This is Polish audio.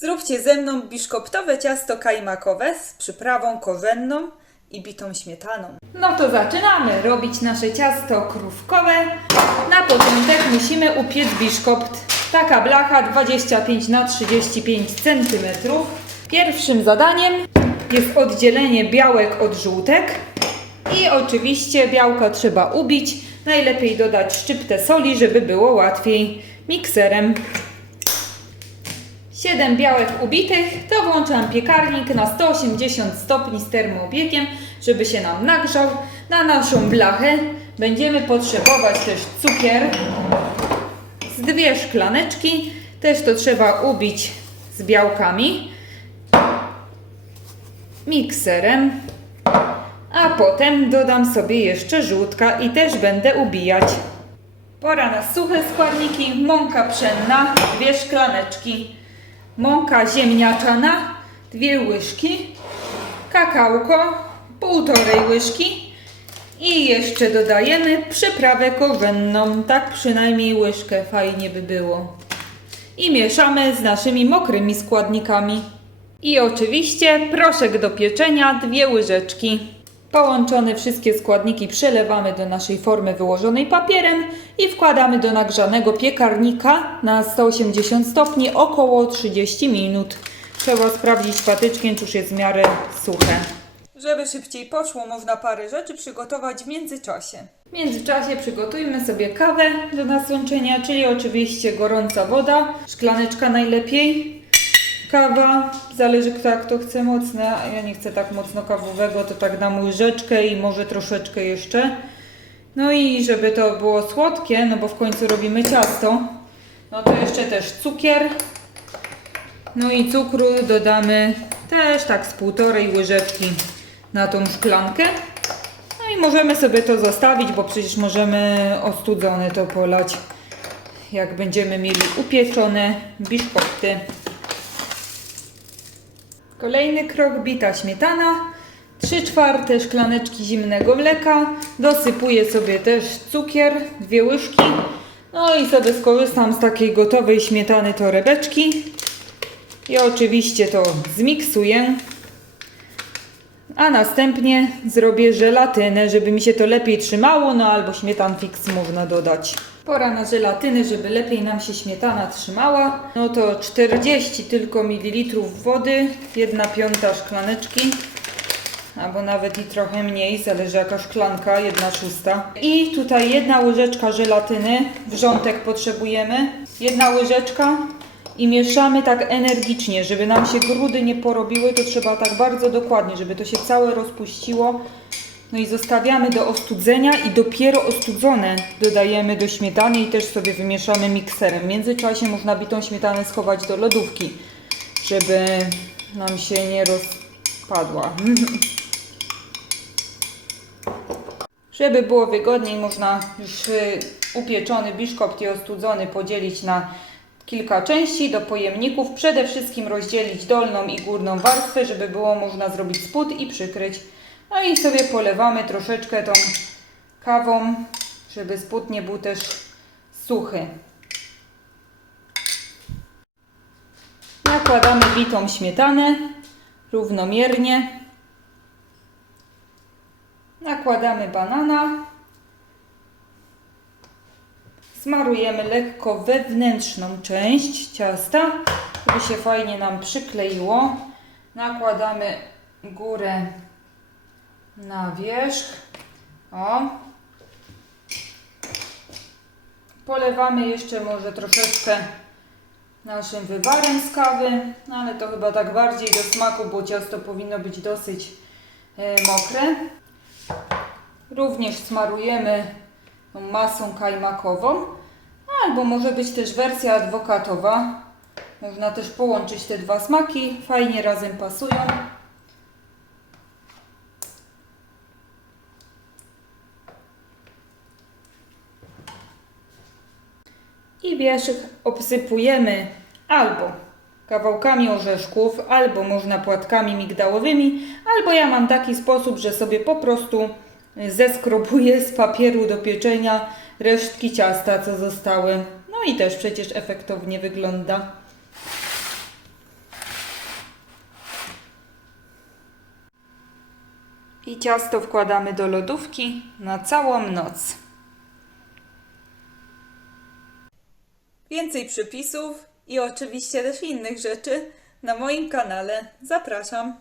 Zróbcie ze mną biszkoptowe ciasto kajmakowe z przyprawą korzenną i bitą śmietaną. No to zaczynamy robić nasze ciasto krówkowe. Na początek musimy upiec biszkopt. Taka blacha 25 na 35 cm. Pierwszym zadaniem jest oddzielenie białek od żółtek. I oczywiście białka trzeba ubić. Najlepiej dodać szczyptę soli, żeby było łatwiej mikserem. 7 białek ubitych, to włączam piekarnik na 180 stopni z termobiegiem, żeby się nam nagrzał. Na naszą blachę będziemy potrzebować też cukier z dwie szklaneczki. Też to trzeba ubić z białkami. Mikserem. A potem dodam sobie jeszcze żółtka i też będę ubijać. Pora na suche składniki. Mąka pszenna, dwie szklaneczki. Mąka ziemniaczana, dwie łyżki. Kakałko, półtorej łyżki. I jeszcze dodajemy przyprawę korzenną, tak przynajmniej łyżkę fajnie by było. I mieszamy z naszymi mokrymi składnikami. I oczywiście proszek do pieczenia, dwie łyżeczki. Połączone wszystkie składniki przelewamy do naszej formy wyłożonej papierem i wkładamy do nagrzanego piekarnika na 180 stopni około 30 minut. Trzeba sprawdzić patyczkiem, czy już jest w miarę suche. Żeby szybciej poszło, można parę rzeczy przygotować w międzyczasie. W międzyczasie przygotujmy sobie kawę do nasłonczenia, czyli oczywiście gorąca woda, szklaneczka najlepiej, kawa, zależy kto jak to chce mocne, a ja nie chcę tak mocno kawowego, to tak dam łyżeczkę i może troszeczkę jeszcze. No i żeby to było słodkie, no bo w końcu robimy ciasto, no to jeszcze też cukier. No i cukru dodamy też tak z półtorej łyżeczki na tą szklankę. No i możemy sobie to zostawić, bo przecież możemy ostudzone to polać, jak będziemy mieli upieczone biszkopty. Kolejny krok, bita śmietana. 3 czwarte szklaneczki zimnego mleka. Dosypuję sobie też cukier, dwie łyżki. No i sobie skorzystam z takiej gotowej śmietany torebeczki. I oczywiście to zmiksuję. A następnie zrobię żelatynę, żeby mi się to lepiej trzymało, no albo śmietan fix można dodać. Pora na żelatynę, żeby lepiej nam się śmietana trzymała. No to 40 tylko mililitrów wody, 1 piąta szklaneczki, albo nawet i trochę mniej, zależy jaka szklanka, 1 szósta. I tutaj jedna łyżeczka żelatyny, wrzątek potrzebujemy, jedna łyżeczka i mieszamy tak energicznie, żeby nam się grudy nie porobiły, to trzeba tak bardzo dokładnie, żeby to się całe rozpuściło. No i zostawiamy do ostudzenia i dopiero ostudzone dodajemy do śmietany i też sobie wymieszamy mikserem. W międzyczasie można bitą śmietanę schować do lodówki, żeby nam się nie rozpadła. Żeby było wygodniej, można już y, upieczony biszkopt i ostudzony podzielić na kilka części do pojemników. Przede wszystkim rozdzielić dolną i górną warstwę, żeby było można zrobić spód i przykryć. No i sobie polewamy troszeczkę tą kawą, żeby spód nie był też suchy. Nakładamy bitą śmietanę równomiernie. Nakładamy banana. Smarujemy lekko wewnętrzną część ciasta, żeby się fajnie nam przykleiło. Nakładamy górę na wierzch. O. Polewamy jeszcze może troszeczkę naszym wywarem z kawy, no ale to chyba tak bardziej do smaku, bo ciasto powinno być dosyć e, mokre. Również smarujemy tą masą kajmakową, albo może być też wersja adwokatowa. Można też połączyć te dwa smaki, fajnie razem pasują. I wierzch obsypujemy albo kawałkami orzeszków, albo można płatkami migdałowymi, albo ja mam taki sposób, że sobie po prostu zeskrobuję z papieru do pieczenia resztki ciasta, co zostały. No i też przecież efektownie wygląda. I ciasto wkładamy do lodówki na całą noc. Więcej przepisów i oczywiście też innych rzeczy na moim kanale. Zapraszam.